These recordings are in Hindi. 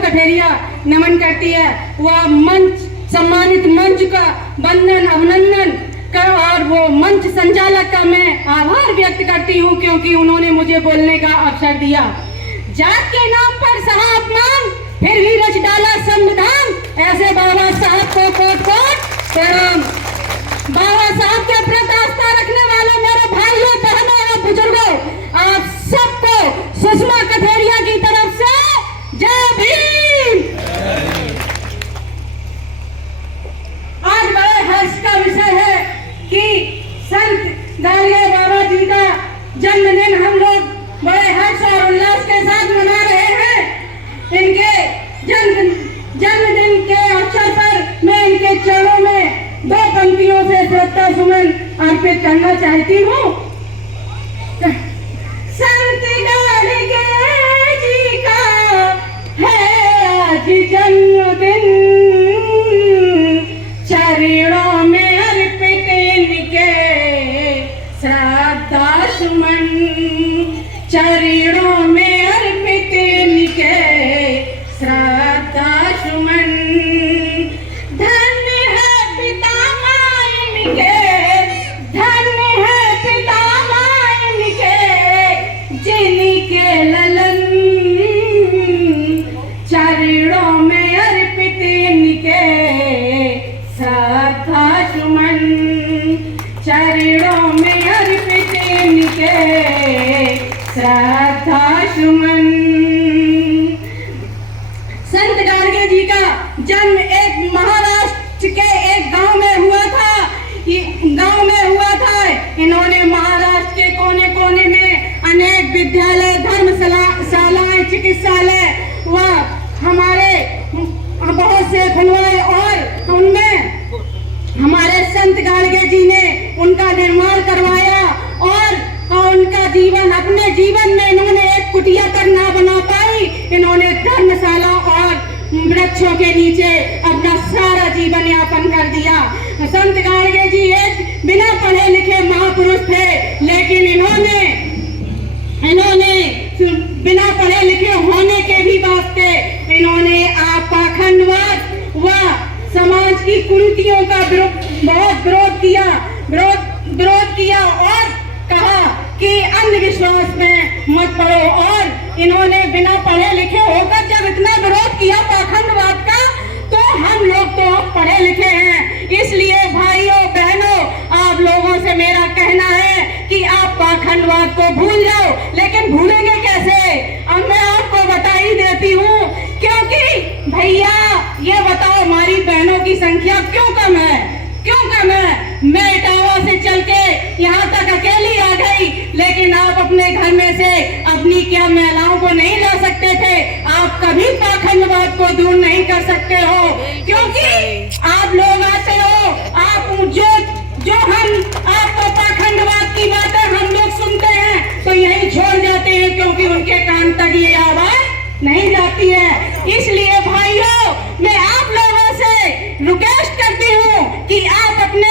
कठेरिया नमन करती है। वह मंच सम्मानित मंच का वंदन अभिनंदन कर और वो मंच संचालक का मैं आभार व्यक्त करती हूँ, क्योंकि उन्होंने मुझे बोलने का अवसर दिया। जात के नाम पर सहा अपमान, फिर भी रच डाला संविधान, ऐसे बाबा साहब को कोट कोट प्रणाम। बाबा साहब के प्रति आस्था रखने वाले मेरे भाइयों बहनों और बुजुर्गों, आप सबको सुषमा कठेरिया की तरफ से जय भीम। आज बड़े हर्ष का विषय है कि संत गाड़गे बाबा जी का जन्मदिन हम लोग बड़े हर्ष और उल्लास के साथ मना रहे हैं। इनके जन्मदिन के अवसर पर मैं इनके चरणों में 2 पंक्तियों से श्रद्धा सुमन अर्पित करना चाहती हूँ। संत गाड़गे जी का है आज जन्मदिन, चरणों में अर्पित इनके श्रद्धा सुमन, चरणों में अर्पित इनके श्रद्धा सुमन। धन्य है पितामह इनके, धन्य है पितामह इनके, जिनके ललन चरणों में अर्पित इनके श्रद्धा सुमन, चरणों में अर्पित इनके श्रद्धा सुमन। संत गाड़गे जी का जन्म एक महाराष्ट्र के एक गांव में हुआ था। इन्होंने महाराष्ट्र के कोने कोने में अनेक विद्यालय, धर्मशालाएं, चिकित्सालय व हमारे बहुत से खुलवाए और उनमें हमारे संत गाड़गे जी ने उनका निर्माण करवाया और उनका जीवन, अपने जीवन में इन्होंने एक कुटिया तक ना बना पाई, इन्होंने धर्मशाला और वृक्षों के नीचे अपना सारा जीवन यापन कर दिया। संत गाड़गे जी एक बिना पढ़े लिखे महापुरुष थे, लेकिन इन्होंने बिना पढ़े लिखे होने के भी वास्ते इन्होंने पाखंडवाद व समाज की कुरीतियों का बहुत विरोध किया और कहा कि अंधविश्वास में मत पड़ो। और इन्होंने बिना पढ़े लिखे होकर जब इतना विरोध किया पाखंडवाद का, तो हम लोग तो पढ़े लिखे हैं। इसलिए भाइयों बहनों, आप लोगों से मेरा कहना है कि आप पाखंडवाद को भूल जाओ, लेकिन भूलेंगे कैसे? अब मैं आपको बता ही देती हूँ, क्योंकि भैया ये बताओ हमारी बहनों की संख्या क्यों कम है? मैं इटावा से चल के यहाँ तक अकेली आ गई, लेकिन आप अपने घर में से अपनी क्या महिलाओं को नहीं ला सकते थे? आप कभी पाखंडवाद को दूर नहीं कर सकते हो, क्योंकि आप लोग आते हो, आप जो हम आपको पाखंडवाद की बातें हम लोग सुनते हैं तो यही छोड़ जाते हैं, क्योंकि उनके कान तक ये आवाज नहीं जाती है। इसलिए भाइयों, मैं आप लोगों से रिक्वेस्ट करती हूँ कि आप अपनी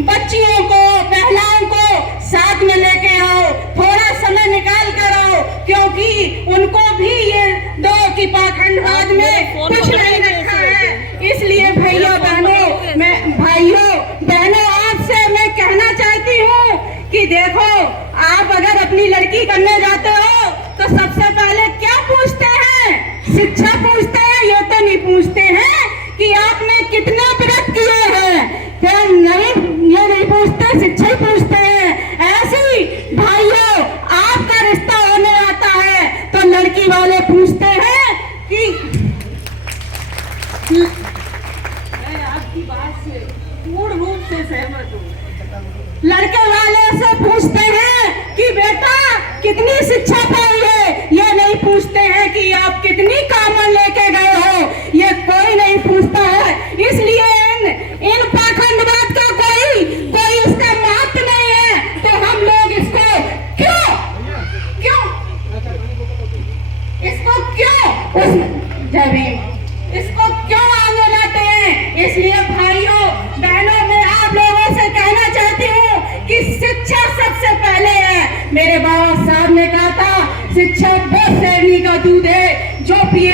बच्चियों को, महिलाओं को साथ में लेके आओ, थोड़ा समय निकाल कर आओ, क्योंकि उनको भी ये दो कि पाखंडवाद में कुछ नहीं रखा है। इसलिए भाइयों बहनों आपसे मैं कहना चाहती हूँ कि देखो, आप अगर अपनी लड़की करने जाते हो तो सबसे पहले क्या पूछते हैं? शिक्षा पूछते हैं। ये तो नहीं पूछते हैं कि आपने कितना व्रत किए हैं, फिर ये नहीं पूछते, शिक्षा ही पूछते हैं। ऐसी भाइयों, आपका रिश्ता होने आता है तो लड़की वाले पूछते हैं कि मैं आपकी बात से पूर्ण रूप से सहमत हूँ। लड़के वाले से पूछते हैं कि बेटा कितनी शिक्षा पाई है, ये नहीं पूछते हैं कि आप कितनी कामन लेके गए हो, ये कोई नहीं पूछता है। इसलिए इन पाखंडवाद का कोई इसका महत्व नहीं है, तो हम लोग इसको क्यों आगे लाते हैं? इसलिए भाइयों बहनों, मैं आप लोगों से कहना चाहती हूँ कि शिक्षा सबसे पहले है। मेरे बाबा साहब ने कहा था, शिक्षा बहुत शेरनी का दूध है, जो पिए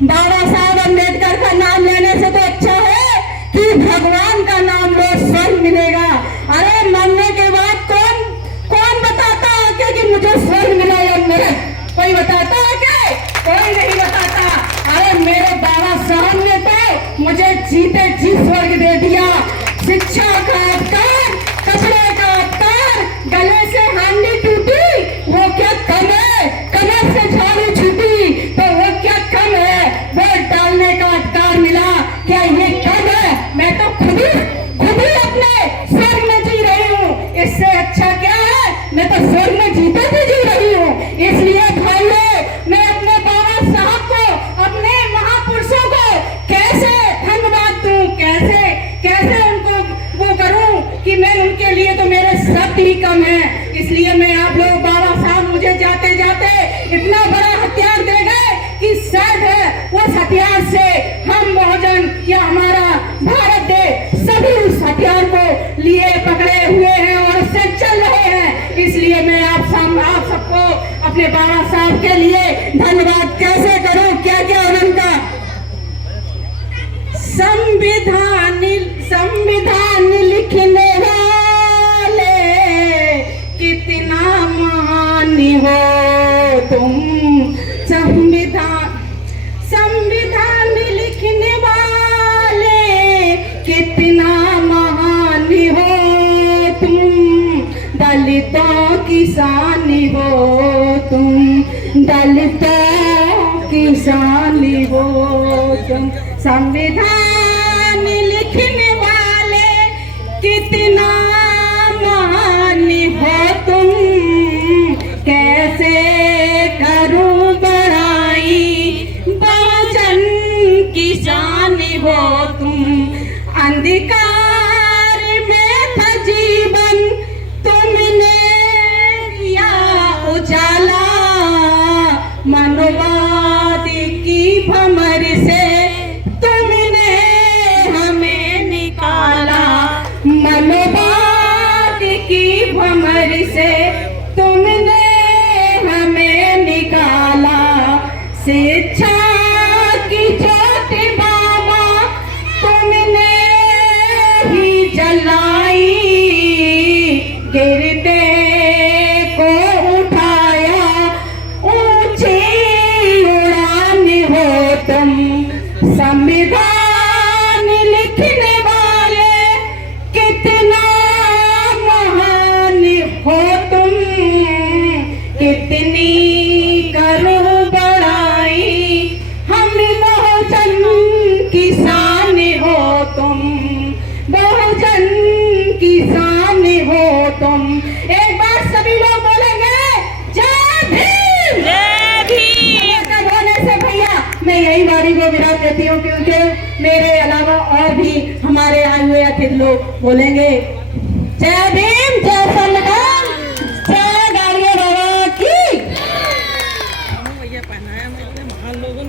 बाबा साहब अम्बेडकर का नाम लेने से तो अच्छा है कि भगवान का नाम लो, स्वर्ग मिलेगा। अरे मरने के बाद कौन कौन बताता है कि मुझे स्वर्ग मिला या मेरे, कोई बताता है क्या? कोई नहीं बताता। अरे मेरे बाबा साहब ने तो मुझे जीते जी स्वर्ग दे दिया। शिक्षा का अधिकार, कपड़े का अधिकार, गले से हांडी टूटी वो क्या कम है? कमर से झाड़ू छूटी तो वो क्या कम है? वोट डालने का अधिकार मिला, क्या ये कम है? मैं तो खुद ही अपने स्वर्ग में जी रही हूँ। इससे अच्छा क्या है? मैं तो स्वर्ग में जीते भी जी रही हूँ। इसलिए भाइयों, मैं अपने बाबा साहब को, अपने महापुरुषों को कैसे धन्यवाद दूं, कैसे उनको वो करूं कि मैं उनके लिए तो मेरे शब्द ही कम है। इसलिए मैं आप लोग, बाबा साहब मुझे जाते जाते इतना बड़ा हथियार दे गए कि शायद है उस हथियार से हम बहुजन या हमारा भारत देश सभी उस हथियार को लिए पकड़े हुए हैं और उससे चल रहे हैं। इसलिए मैं आप सबको अपने बाबा साहब के लिए धन्यवाद कैसे करूं, क्या क्या उनका संविधान लिखने वाले कितना महान हो तुम। संविधान लिखने वाले कितना महान हो तुम। दलितों की शान हो तुम, दलितों की शान हो तुम। संविधान लिखने वाले कितना महान हो तुम। कैसे करूं बड़ाई बहुजन की शान हो तुम। अंधकार में था जीवन तुमने दिया उजाला। मनोवाद की भंवर से तुमने हमें निकाला। मनोवाद की भंवर से तुमने हमें निकाला। शिक्षा की ज्योति बाबा तुमने ही जलाई। गिरते को उठाया, ऊंची उड़ान हो तुम। संविधान लिखने वाले कितना महान हो तुम। कितनी करो बड़ाई हम बहुजन की शान हो तुम। बहुजन की शान हो तुम। एक बार सभी लोग बोलेंगे जय भीम। जय भीम। होने से भैया मैं यही वारी को विराम देती हूँ, क्योंकि मेरे अलावा और भी हमारे आए हुए अतिथि लोग बोलेंगे। जय भीम, जय संविधान, जय गाड़िया बाबा की। भैया पहनाया मैं इतने महान लोगों को।